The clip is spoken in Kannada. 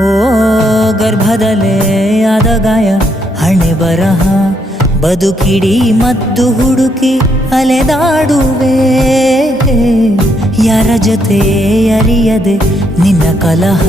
ಓ ಗರ್ಭದಲ್ಲೇ ಆದ ಗಾಯ ಹಣೆ ಬರಹ ಬದುಕಿಡಿ ಮದ್ದು ಹುಡುಕಿ ಅಲೆದಾಡುವೆ ಯಾರ ಜೊತೆ ಅರಿಯದೆ ನಿನ್ನ ಕಲಹ